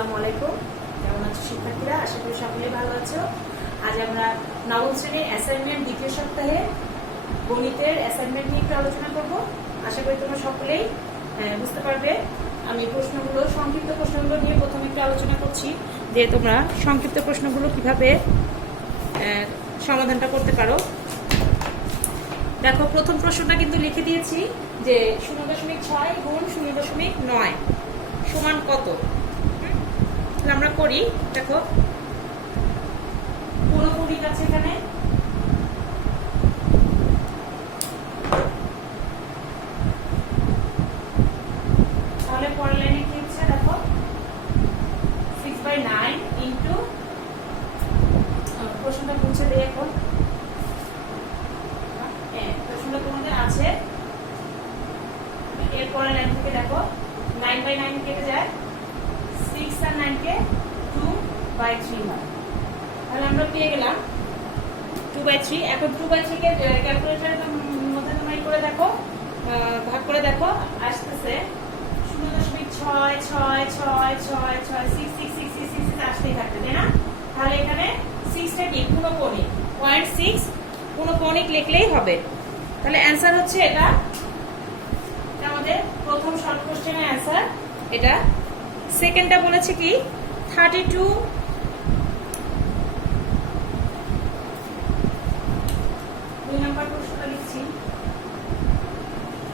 আসসালামু আলাইকুম। কেমন আছো শিক্ষার্থীরা? আশা করি সকলেই ভালো আছো। আজ আমরা নবম শ্রেণীর অ্যাসাইনমেন্ট দ্বিতীয় সপ্তাহে গণিতের অ্যাসাইনমেন্ট নিয়ে একটু আলোচনা করব। আশা করি তোমরা সকলেই বুঝতে পারবে। আমি সংক্ষিপ্ত প্রশ্নগুলো নিয়ে প্রথমে একটু আলোচনা করছি, যে তোমরা সংক্ষিপ্ত প্রশ্নগুলো কিভাবে সমাধানটা করতে পারো। দেখো, প্রথম প্রশ্নটা কিন্তু লিখে দিয়েছি যে 0.6 গুণ 0.9 সমান কত। আমরা করি, দেখো কোন কৌণিক আছে এখানে, তাহলে পরের লাইনে কি হচ্ছে দেখো 6/9 ইন্টু, প্রশ্নটা মুছে দেই এখন। প্রশ্নটা তোমাদের আছে, এর পরের লাইন থেকে দেখো 9/9 কেটে যায়, 6 আর 9 কে 2/3 হয়। তাহলে আমরা পেয়ে গেলাম 2/3। এখন 2/3 কে ক্যালকুলেটরের মধ্যে তোমরা করে দেখো, ভাগ করে দেখো, আসতেছে 0.6666666 আসতেই থাকবে, তাই না? তাহলে এখানে 6টা কি পুনঃকৌণিক, 0.6 পুনঃকৌণিক লিখলেই হবে। তাহলে অ্যান্সার হচ্ছে এটা আমাদের প্রথম শর্ট কোশ্চেনের অ্যান্সার এটা। সেকেন্ডটা বলেছে কি 32, দুই নাম্বার প্রশ্নটা লিখছি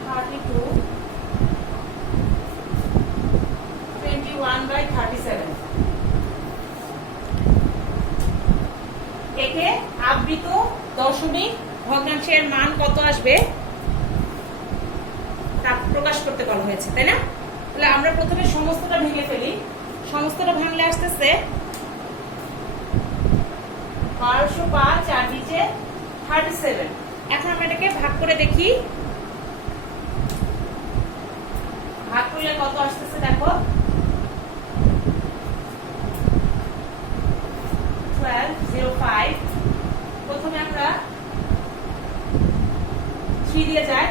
32 21/37। একে আবৃত দশমিক ভগ্নাংশের মান কত আসবে তা প্রকাশ করতে বলা হয়েছে, তাই না? তাহলে আমরা প্রথমে সমস্তটা ভেঙে ফেলি। সমস্তটা ভাঙলে আসতেছে 1205 আর নিচে 37। এখন আমরা এটাকে ভাগ করে দেখি, ভাগ করলে কত আসতেছে দেখো 1205। প্রথমে আমরা 3 দিয়ে যাই,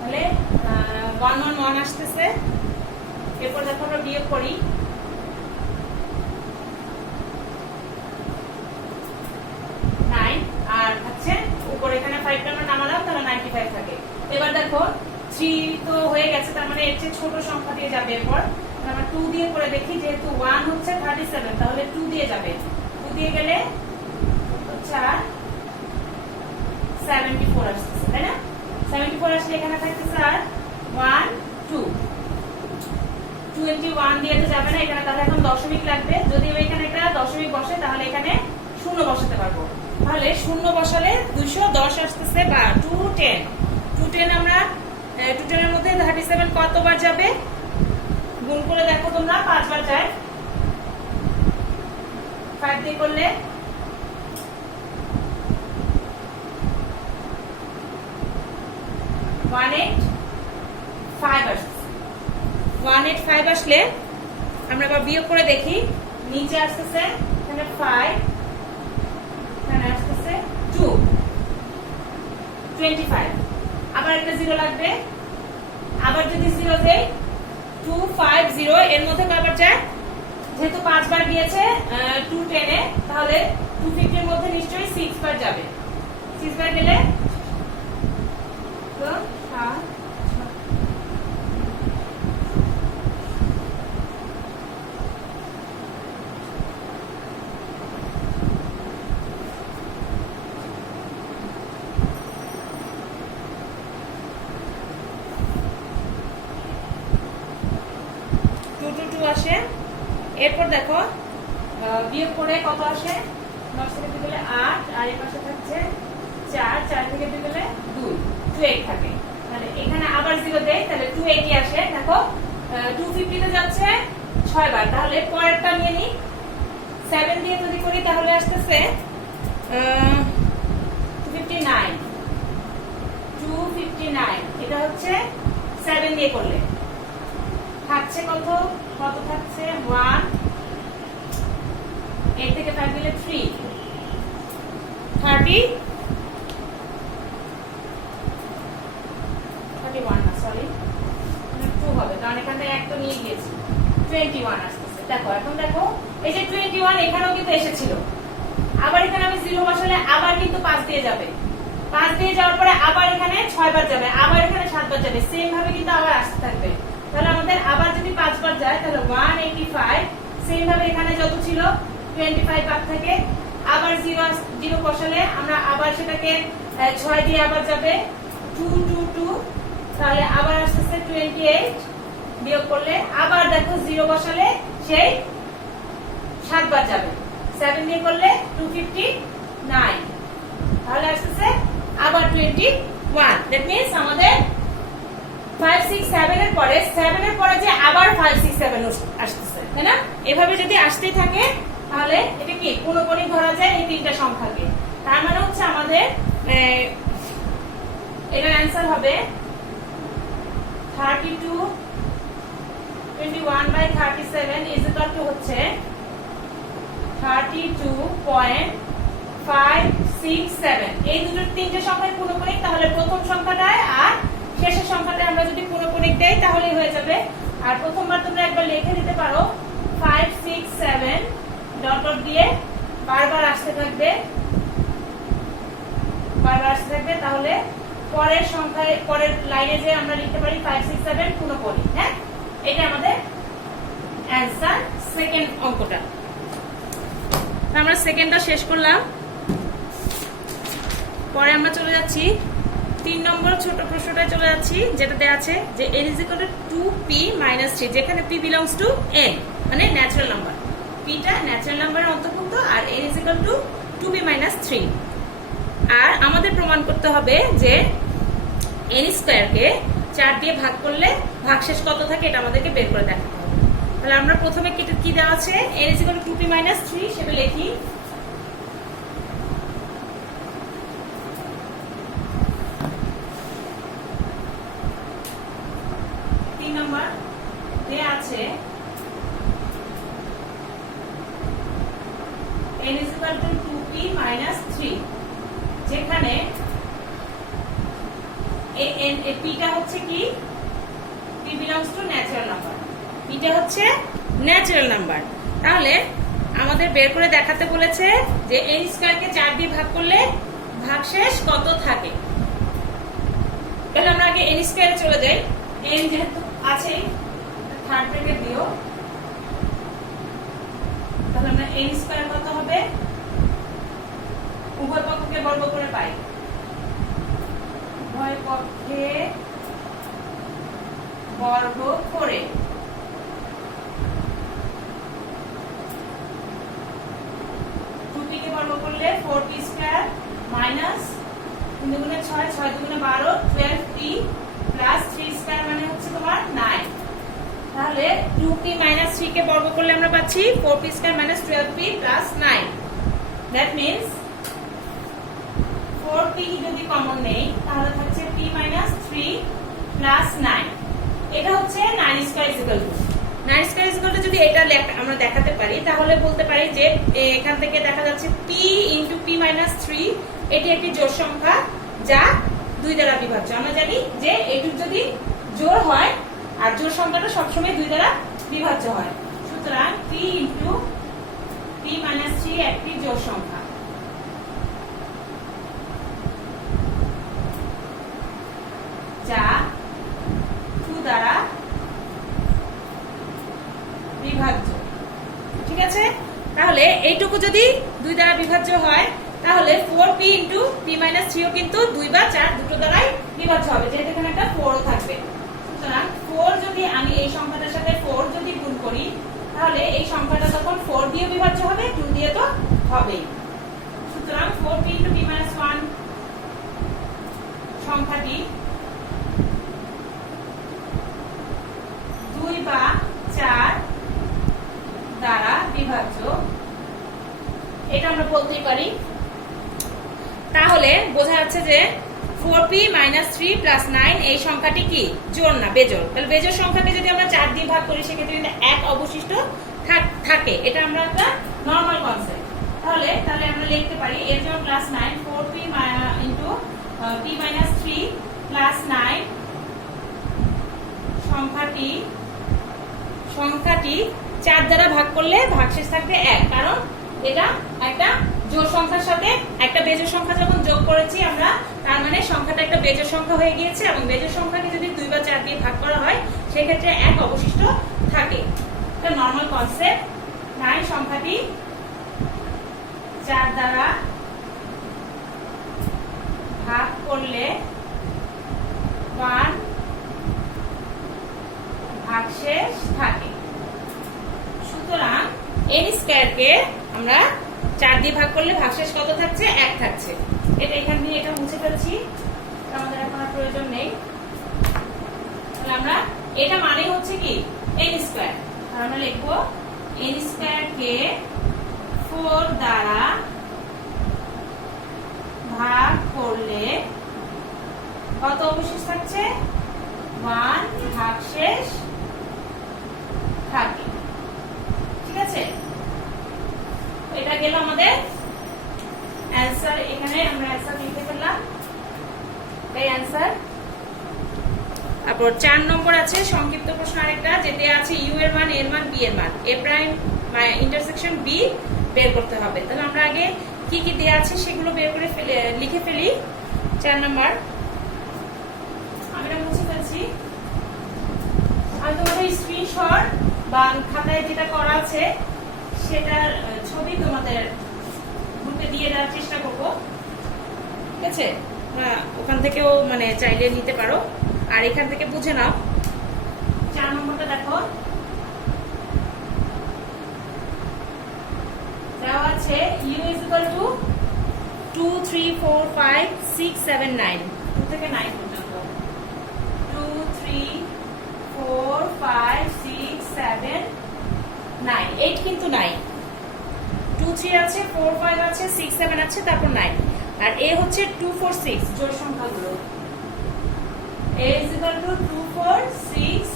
তাহলে 111 আসতেছে। এরপর দেখো আমরা বিয়োগ করি, 9 আর হচ্ছে উপরে এখানে 5টা আমরা নামালাম, তাহলে 95 থাকে। এবার দেখো 3 তো হয়ে গেছে, তার মানে এর চেয়ে ছোট সংখ্যা দিয়ে যাবে। এরপর আমরা 2 দিয়ে করে দেখি, যেহেতু 1 হচ্ছে 37, তাহলে 2 দিয়ে যাবে। 2 দিয়ে গেলে 4 74 আসতেছে, তাই না? 74 আসলে এখানে থাকতেছে আর 1 2 21 দিয়ে তো যাবে না এখানে, তাহলে এখন দশমিক লাগবে। যদি এখানে একটা দশমিক বসে তাহলে এখানে শূন্য বসাতে পারবো। তাহলে শূন্য বসালে 210 আসতেছে, বা 210। 210 আমরা 210 এর মধ্যে 37 কতবার যাবে গুণ করে দেখো তোমরা, 5 বার যায়। 5 দিয়ে করলে 185 আসছে। 185 আসলে আমরা আবার বিয়োগ করে দেখি, নিচে আসতেছে এখানে 5, এখানে আসতেছে 25। আবার একটা 0 লাগবে, আবার যদি 0 দেই 250, এর মধ্যে কয়বার যায়? যেহেতু 5 বার গিয়েছে 210 এ, তাহলে 250 এর মধ্যে নিশ্চয়ই 6 বার যাবে। 6 বার গেলে তো 222 আসে। এরপর দেখো বিয়োগ করে কত আসে, 9 থেকে 2 গেলে 8, আর এই পাশে থাকছে 4, 4 থেকে 2 গেলে 28 থাকে। তাহলে এখানে আবার 0 দেই, তাহলে 280 আসে। দেখো 250 তে যাচ্ছে 6 বার, তাহলে পরেরটা নিয়ে নি। 7 দিয়ে যদি করি তাহলে আসতেছে 259। এটা হচ্ছে 7 দিয়ে করলে থাকছে কত থাকছে 1, এর থেকে 5 দিলে 3, 30 31 না, সরি 21 আসতেছে। দেখো এখন দেখো এই যে 21 এখানেও কিন্তু এসেছিল, আবার এখানে আমি 0 বসালে আবার কিন্তু 5 দিয়ে যাবে, 5 দিয়ে যাওয়ার পরে আবার এখানে 6 বার যাবে, আবার এখানে 7 বার যাবে, সেম ভাবে কিন্তু আবার আসতে থাকবে। তাহলে আমাদের আবার যদি 5 বার যায় তাহলে 185, সেম ভাবে এখানে যত ছিল 25 বার থেকে আবার 0 বসালে আমরা আবার সেটাকে 6 দিয়ে আবার যাবে 222, তাহলে আবার আসতেছে 28, বিয়োগ করলে আবার দেখো 0 বসালে সেই 7 বার যাবে, 7 দিয়ে করলে 259, তাহলে আসতেছে আবার 21। দ্যাট মিন্স আমাদের 5 6 7 এর পরে 7 এর পরে যে আবার 5 6 7 আসতেছে, তাই না? এভাবে যদি আসতেই থাকে তাহলে এটা কি কোনকোণিক ধরা যায় এই তিনটা সংখ্যাকে। তার মানে হচ্ছে আমাদের এটার অ্যানসার হবে 32 21/37 ইজ ইকুয়াল টু হচ্ছে 32.567। এই দুটোর তিনটে সংখ্যায় কোনকোণিক, তাহলে প্রথম সংখ্যাটায় আর শেষের সংখ্যাটায় আমরা যদি কোনকোণিক দেই তাহলেই হয়ে যাবে। আর প্রথমবার তোমরা একবার লিখে দিতে পারো 5 6 7 ডট ডট দিয়ে বারবার আসতে থাকবে, বারবার আসতে থাকবে, তাহলে পরের সংখ্যায় পরের লাইনে যে আমরা লিখতে পারি 5 6 7 কোনকোণিক। হ্যাঁ, এটা আমাদের অ্যানসার সেকেন্ড অঙ্কটা। আমরা সেকেন্ডটা শেষ করলাম, পরে আমরা চলে যাচ্ছি 3 নম্বর ছোট প্রশ্নটায় চলে যাচ্ছি, যেটাতে আছে যে n = 2p - 3, যেখানে p belongs to n মানে ন্যাচারাল নাম্বার, p টা ন্যাচারাল নাম্বারের অন্তর্ভুক্ত আর n = 2p - 3। আর আমাদের প্রমাণ করতে হবে যে n স্কয়ারকে 4 দিয়ে ভাগ করলে ভাগশেষ কত থাকে এটা আমাদেরকে বের করে দেখাতে হবে। তাহলে আমরা প্রথমে কি দেওয়া আছে n = 2p - 3 সেটা লিখি। নাম্বার দেয়া আছে n = 2p - 3, যেখানে p টা হচ্ছে কি p belongs to natural number, p টা হচ্ছে ন্যাচারাল নাম্বার। তাহলে আমাদের বের করে দেখাতে বলেছে যে n স্কয়ারকে 4 দিয়ে ভাগ করলে ভাগশেষ কত থাকে। তাহলে আমরা আগে n স্কয়ারে চলে যাই। n যেহেতু আছে থার্ড ব্র্যাকেট দিও, তাহলে আমরা n স্কয়ার কত হবে, উভয় পক্ষকে বর্গ করে পাই, উভয় পক্ষে বর্গ করে 2p কে বর্গ করলে 4p স্কয়ার মাইনাস 3 দুগুণে 6 6 দুগুণে 12 12p প্লাস 3 স্কয়ার মানে হচ্ছে তোমার 9। তাহলে 2p - 3 কে বর্গ করলে আমরা পাচ্ছি 4p square - 12p plus 9। That means 4p যদি কমন নেই তাহলে থাকছে p - 3 প্লাস 9। এটা হচ্ছে 9 স্কয়ার = 9 স্কয়ার = যদি এটা আমরা দেখাতে পারি তাহলে বলতে পারি যে এখান থেকে দেখা যাচ্ছে p * p - 3 এটি একটি জোড় সংখ্যা যা 2 দ্বারা বিভাজ্য। আমরা জানি যে এটুক যদি জোড় হয় আর জোড় সংখ্যাটা সবসময় 2 দ্বারা বিভাজ্য হয়, সুতরাং p * p - 3 একটি জোড় সংখ্যা। যা 2 দ্বারা বিভাজ্য। ঠিক আছে, তাহলে এইটুকু যদি 2 দ্বারা বিভাজ্য হয় তাহলে 4p * p - 3 ও কিন্তু 2 বা 4 দুটো দ্বারাই বিভাজ্য হবে, যেহেতু এখানে একটা 4 ও থাকবে। সুতরাং 4 যদি আমি এই সংখ্যাটার সাথে 4 যদি গুণ করি তাহলে এই সংখ্যাটা তখন 4 দিয়ে বিভাজ্য হবে, 2 দিয়ে তো হবেই। সুতরাং 4p * p - 1 সংখ্যাটি 2 বা 4 দ্বারা বিভাজ্য, এটা আমরা বলতেই পারি। তাহলে বোঝা যাচ্ছে যে 4p - 3 প্লাস 9 এই সংখ্যাটি কি জোড় না বেজোড়। তাহলে বেজোড় সংখ্যাকে যদি আমরা 4 দিয়ে ভাগ করি সেক্ষেত্রে কিন্তু 1 অবশিষ্ট থাকে, এটা আমরা একটা নরমাল কনসেপ্ট। তাহলে আমরা লিখতে পারি এর জন্য প্লাস 9 4p * p - 3 প্লাস 9 সংখ্যাটি সংখ্যাটি 4 দ্বারা ভাগ করলে ভাগশেষ থাকবে 1, কারণ এটা একটা জোড় সংখ্যার সাথে একটা বেজোড় সংখ্যা যখন যোগ করেছি আমরা, তার মানে সংখ্যাটা একটা বেজোড় সংখ্যা হয়ে গিয়েছে, এবং বেজোড় সংখ্যাকে যদি 2 বা 4 দিয়ে ভাগ করা হয় সেক্ষেত্রে 1 অবশিষ্ট থাকে। এটা নরমাল কনসেপ্ট। 9 সংখ্যাটি 4 দ্বারা ভাগ করলে 1 ভাগশেষ থাকে। সুতরাং n স্কয়ারকে আমরা 4 দিয়ে ভাগ করলে ভাগশেষ কত থাকছে? 1 থাকছে। এটা এখান দিয়ে এটা মুছে ফেলছি, আমাদের এখন আর প্রয়োজন নেই। তাহলে আমরা এটা মানে হচ্ছে কি n স্কয়ার, আমরা লিখবো n স্কয়ারকে 4 দ্বারা ভাগ করলে কত অবশিষ্ট থাকছে? 1 ভাগশেষ থাকে। ঠিক আছে, এটা গেল আমাদের অ্যানসার। এখানে আমরা অ্যানসার লিখে ফেললাম, এই অ্যানসার। তারপর 4 নম্বর আছে সংক্ষিপ্ত প্রশ্ন আরেকটা, যেটা আছে ইউ এর মান, এর মান, বি এর মান, এ প্রাইম ইন্টারসেকশন বি বের করতে হবে। তাহলে আমরা আগে কি কি দেয়া আছে সেগুলো বের করে লিখে ফেলি। 4 নাম্বার আমি এটা মুছে ফেলছি। আমি তোমাদের স্ক্রিনশট বা খাতায় যেটা করা আছে সেটার ছবি তোমাদের গ্রুপে দিয়ে দেওয়ার চেষ্টা করবো। ঠিক আছে, ওখান থেকেও মানে চাইলে নিতে পারো, আর এখান থেকে বুঝে নাও। 4 নম্বরটা দেখো, দেওয়া আছে u is equal to 2 3 4 5 6 7 9, 2 থেকে 9 পর্যন্ত। 2 3 4 5 6 7 9, 8 কিন্তু নাই। 2 3 আছে, 4 5 আছে, 6 7 আছে, তারপর 9। আর a হচ্ছে 2 4 6 জোড় সংখ্যাগুলো। a is equal to 2 4 6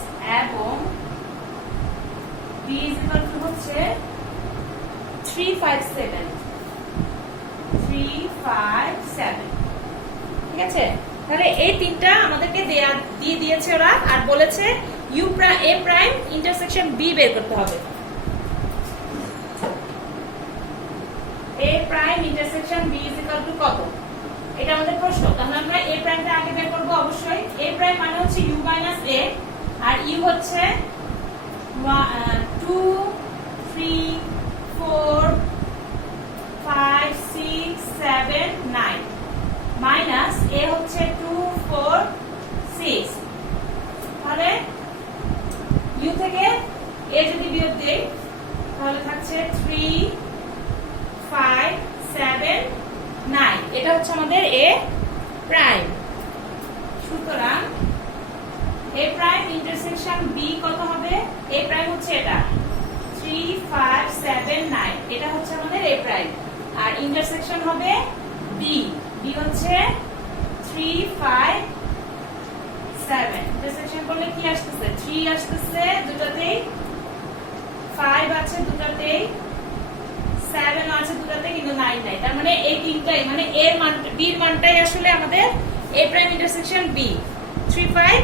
এবং b is equal to হচ্ছে 3 5 7 3 5 7। ঠিক আছে, তাহলে এই তিনটা আমাদেরকে দিয়ে দিয়েছে ওরা, আর বলেছে u a prime intersection b বের করতে হবে। a prime intersection b is equal to কত, এটা আমাদের প্রশ্ন। তাহলে আমরা a প্রাইমটা আগে বের করব অবশ্যই। a প্রাইম মানে হচ্ছে u - a, আর u হচ্ছে 2 3 4 5 6 7 9 মাইনাস a হচ্ছে 2 4 6। তাহলে u থেকে a যদি বিয়োগ দেই তাহলে থাকছে 3 5 7 9, এটা হচ্ছে আমাদের a প্রাইম। সুতরাং a প্রাইম ইন্টারসেকশন b কত হবে? a প্রাইম হচ্ছে এটা 3 5 7 9, এটা হচ্ছে আমাদের a প্রাইম, আর ইন্টারসেকশন হবে b হচ্ছে 3 5 7। ইন্টারসেকশন করলে কি আসতেছে? 3 আসতেছে দুটাতেই, 5 আছে দুটাতেই, 7 আছে দুটাতে, কিন্তু 9 নাই। তার মানে এই তিনটাই মানে এর মান, b এর মানটাই আসলে আমাদের a প্রাইম ইন্টারসেকশন b 3 5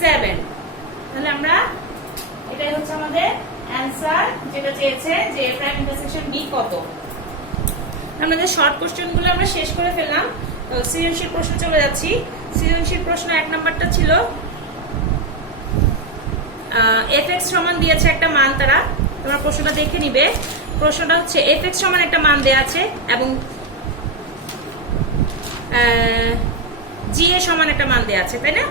7। তাহলে আমরা এটাই হচ্ছে আমাদের অ্যানসার, যেটা চেয়েছে যে a প্রাইম ইন্টারসেকশন b কত। আমাদের শর্ট কোশ্চেনগুলো আমরা শেষ করে ফেললাম। তো সৃজনশীল প্রশ্ন চলে যাচ্ছি। সৃজনশীল প্রশ্ন 1 নাম্বারটা ছিল fx সমান দিয়েছে একটা মান, তারা তোমরা প্রশ্নটা দেখে নিবে। প্রশ্নটা হচ্ছে fx সমান একটা মান দেয়া আছে এবং ga সমান একটা মান দেয়া আছে, তাই না?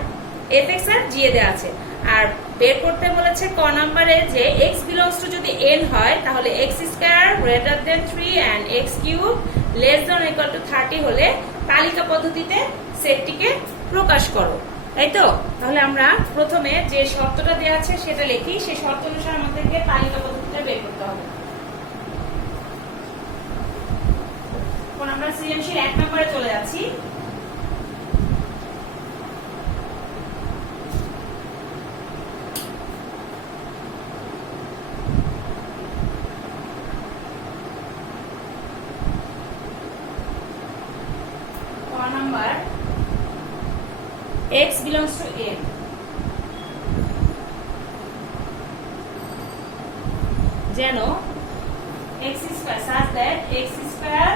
fx আর ga দেয়া আছে, আর বের করতে বলেছে ক নাম্বারে যে x বিলংস টু যদি n হয় তাহলে x square greater than 3 and x cube less than equal to 30 হলে তালিকা পদ্ধতিতে সেটটিকে প্রকাশ করো, তাই তো? তাহলে আমরা প্রথমে যে শর্তটা দেয়া আছে সেটা লিখি, সেই শর্ত অনুসারে আমাদেরকে তালিকা পদ্ধতিটা বের করতে হবে। এখন আমরা সৃজনশীল 1 নম্বরে চলে যাচ্ছি। number x belongs to n, যেন x square such that x square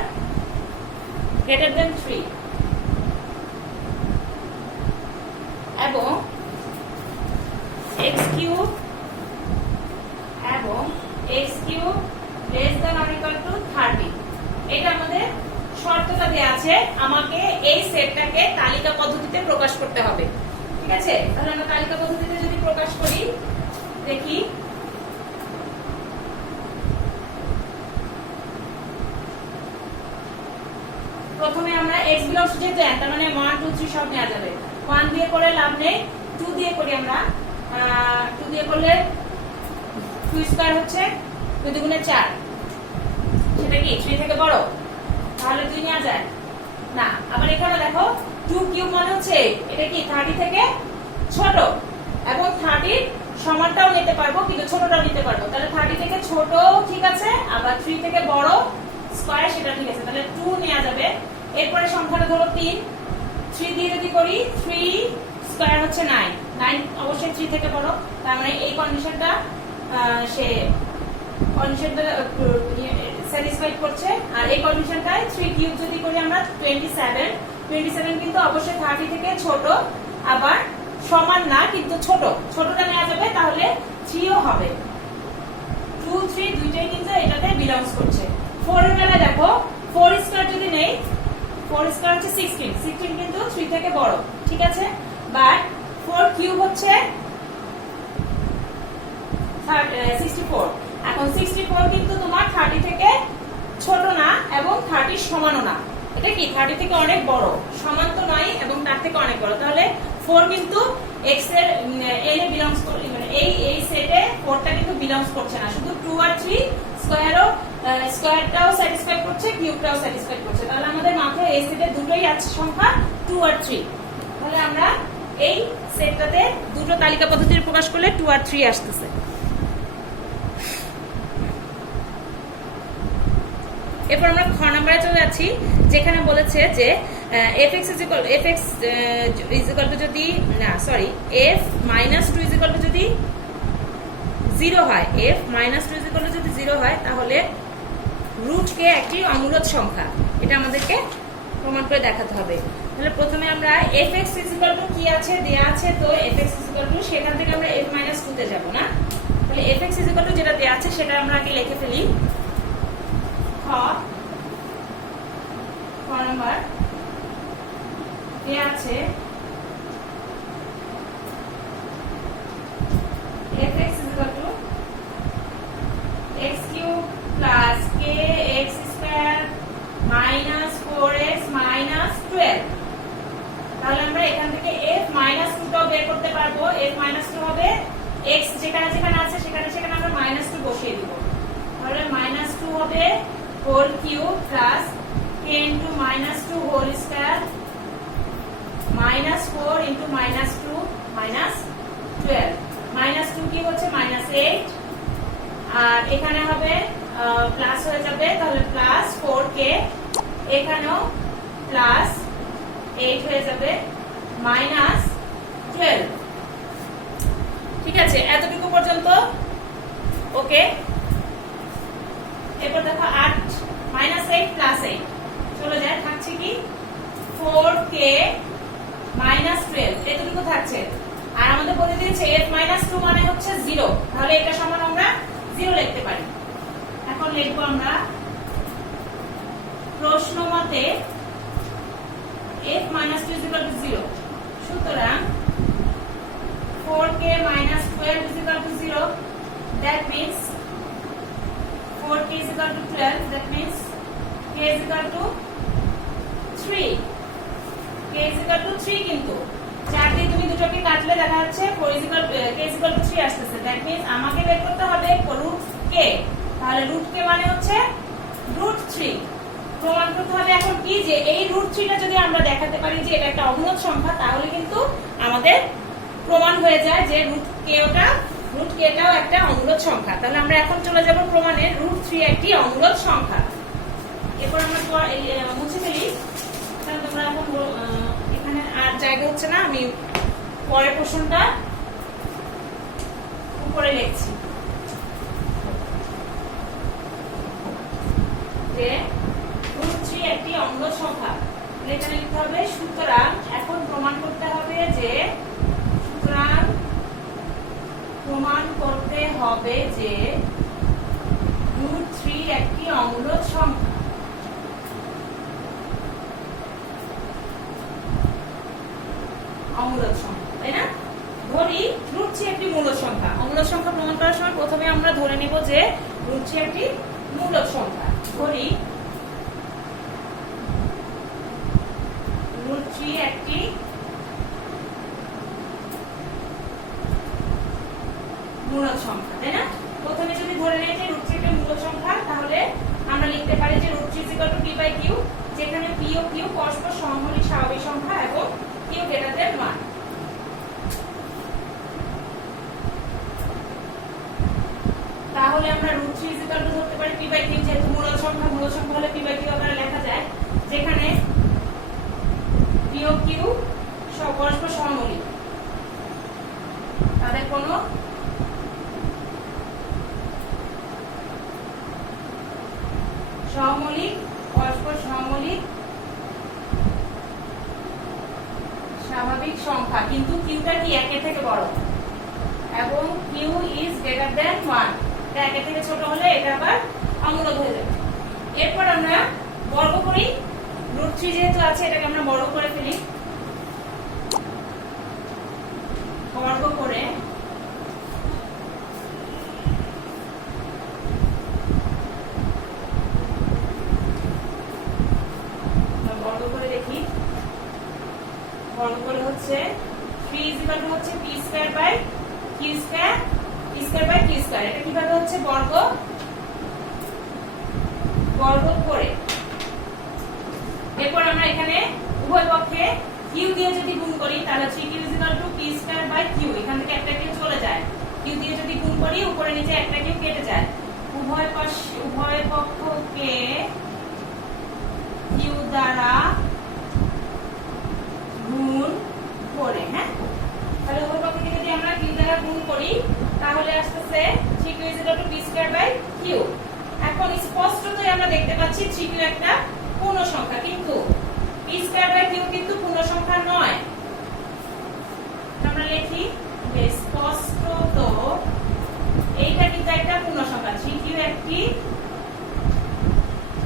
greater than 3 এবং x কিউব এবং x cube less than or equal to 30। এটা আমাদের শর্তটা দেয়া আছে, আমাকে এই সেটটাকে তালিকা পদ্ধতিতে প্রকাশ করতে হবে। ঠিক আছে, তাহলে আমরা তালিকা পদ্ধতিতে যদি প্রকাশ করি, দেখি প্রথমে আমরা x বিলংস টু n, তার মানে 1 2 3 সব নেওয়া যাবে। 1 দিয়ে করে লাভ নেই, 2 দিয়ে করি আমরা। 2 দিয়ে করলে 2 স্কয়ার হচ্ছে 2 দুগুণে 4, সেটা কি 3 থেকে বড়? তাহলে 2 নেওয়া যায় না। আবার এখানে দেখো 2 কিউব মানে হচ্ছে এটা কি 30 থেকে ছোট, এবং 30 সমানটাও নিতে পারবো কিন্তু ছোটটাও নিতে পারবো। তাহলে 30 থেকে ছোট ঠিক আছে, আবার 3 থেকে বড় স্কয়ার সেটা ঠিক আছে, তাহলে 2 নেওয়া যাবে। এরপরে সংখ্যাটা ধরো 3, 3 দিয়ে যদি করি 3 স্কয়ার হচ্ছে 9, 9 অবশ্যই 3 থেকে বড়, তার মানে এই কন্ডিশনটা সে কন্ডিশনটা স্যাটিসফাইড করছে। আর এই কন্ডিশনটায় 3 কিউব যদি করি আমরা 27, 27 কিন্তু অবশ্যই 30 থেকে ছোট, আবার সমান না কিন্তু ছোট, ছোটটা নেওয়া যাবে, তাহলে 3 ও হবে। 2 3 দুইটাই কিন্তু এটাতে বিলংস করছে। 4 এর বেলায় দেখো 4 স্কয়ার যদি নেই, 4 স্কয়ার হচ্ছে 16, 16 কিন্তু 3 থেকে বড়, ঠিক আছে। বাট 4 কিউব হচ্ছে 64। এখন 64 কিন্তু তোমার 30 থেকে ছোট না এবং 30 সমানও না, এটা কি 30 থেকে অনেক বড়, সমান তো নয় এবং তার থেকে অনেক বড়। তাহলে 4 কিন্তু x এর n এ বিলংস করে, মানে এই সেটে 4টা কিন্তু বিলংস করছে না, শুধু 2 আর 3 স্কয়ারটাও স্যাটিসফাই করছে, কিউবটাও স্যাটিসফাই করছে। তাহলে আমাদের মাত্র এই সেটে দুটোই আছে সংখ্যা 2 আর 3। তাহলে আমরা এই সেটটাতে দুটো তালিকা পদ্ধতিতে প্রকাশ করলে 2 আর 3 আসতেছে। এরপর আমরা খ নম্বরে চলে যাচ্ছি, যেখানে বলেছে যে fx is equal to যদি না sorry f minus 2 is equal to যদি 0 হয়, f minus 2 is equal to যদি 0 হয়, তাহলে রুট কে একটি অমূলদ সংখ্যা, এটা আমাদেরকে প্রমাণ করে দেখাতে হবে। তাহলে প্রথমে আমরা fx is equal to কি আছে দেয়া আছে, তো fx is equal to সেখান থেকে আমরা f minus 2 তে যাব না। তাহলে fx is equal to যেটা দেয়া আছে সেটা আমরা আগে লিখে ফেলি। খ নাম্বার দেয়া আছে fx is equal to x cube plus kx square minus 4x minus 12। তাহলে আমরা এখান থেকে f minus 2 টাও বের করতে পারবো। f minus 2 হবে x যেখানে যেখানে আছে সেখানে সেখানে আমরা minus 2 বসিয়ে দিব। তাহলে minus 2 হবে whole cube plus k into minus 2 whole square minus 4 into minus 2 minus 12। minus 2 কি হচ্ছে minus 8, আর এখানে হবে প্লাস হয়ে যাবে, তাহলে প্লাস 4k, এখানেও প্লাস 8 হয়ে যাবে minus 12। ঠিক আছে, এতটুকু পর্যন্ত ওকে। এরপর দেখো 8 minus 8 plus 8 চলে যায়, থাকছে কি 4k minus 12, এতটুকু থাকছে। আর আমাদের বলে দিয়েছে f minus 2 মানে হচ্ছে 0, তাহলে এটা সমান আমরা 0 লিখতে পারি। এখন লিখব আমরা প্রশ্ন মতে f minus 2 is equal to 0, সুতরাং 4k minus 12 is equal to 0, that means 4k is equal to 12, that means k is equal to 3, k is equal to 3। কিন্তু 4 দিয়ে তুমি দুটোকে কাটলে দেখা যাচ্ছে k is equal to 3 আসতেছে, that means আমাকে বের করতে হবে root k। তাহলে root k মানে হচ্ছে root 3। প্রমাণ করতে হবে এখন কি, যে এই root 3 টা যদি আমরা দেখাতে পারি যে এটা একটা অমূলদ সংখ্যা, তাহলে কিন্তু আমাদের প্রমাণ হয়ে যায় যে root k টাও একটা অমূলদ সংখ্যা। তাহলে আমরা এখন চলে যাব প্রমাণে root 3 একটি অমূলদ সংখ্যা। এরপর আমরা মুছে ফেলি, তাহলে তোমরা এখন এখানে আর জায়গা হচ্ছে না, আমি পরের প্রশ্নটা উপরে লিখছি। অম্ল সংখ্যা। এখানে লিখতে হবে সুতরাং এখন প্রমাণ করতে হবে যে √3 একটি অম্ল সংখ্যা। অম্ল সংখ্যা, তাই না? ধরি √3 একটি মূল সংখ্যা। অম্ল সংখ্যা প্রমাণ করার সময় প্রথমে আমরা ধরে নিব যে √3 একটি মূল সংখ্যা। ধরি √3 একটি মূল সংখ্যা, তাই না? প্রথমে যদি ধরে নেই যে √3 একটি মূল সংখ্যা, তাহলে আমরা লিখতে পারি যে √3 p/q, যেখানে p ও q পরস্পর সহমৌলিক স্বাভাবিক সংখ্যা এবং q > 1। তাহলে আমরা √3 ধরতে পারি p/q, যেহেতু মূল সংখ্যা হলে p/q আকারে লেখা যায়, যেখানে p ও q পরস্পর সহমৌলিক, তাদের কোনো পরস্পর সহমৌলিক স্বাভাবিক সংখ্যা, কিন্তু কিউটা কি 1 এর থেকে বড় এবং q is greater than 1। এটা 1 এর থেকে ছোট হলে এটা আবার অমূলক হয়ে যাবে। এরপর আমরা বর্গ করি। √3 যেহেতু আছে, এটাকে আমরা বর্গ করে ফেলি। বর্গ করে দেখি। বর্গ করে হচ্ছে 3 হচ্ছে p2/q²। এটা কিভাবে হচ্ছে বর্গ করে। এরপর আমরা এখানে উভয় পক্ষে q দিয়ে যদি গুণ করি, তাহলে 3q p2/q, এখান থেকে একটা q চলে যায়। q দিয়ে যদি গুণ করি, উপরে নিচে একটা q কেটে যায়। উভয় পক্ষকে q দ্বারা গুণ করে, হ্যাঁ, তাহলে উভয় পক্ষকে যদি আমরা q দ্বারা গুণ করি, তাহলে আসছে 3q p2/q। এখন স্পষ্টতই আমরা দেখতে পাচ্ছি 3q একটা পূর্ণ সংখ্যা, কিন্তু p2/q কিন্তু পূর্ণ সংখ্যা নয়। আমরা লিখি যে স্পষ্টত এইটা কিন্তু একটা পূর্ণ সংখ্যা, 3q একটি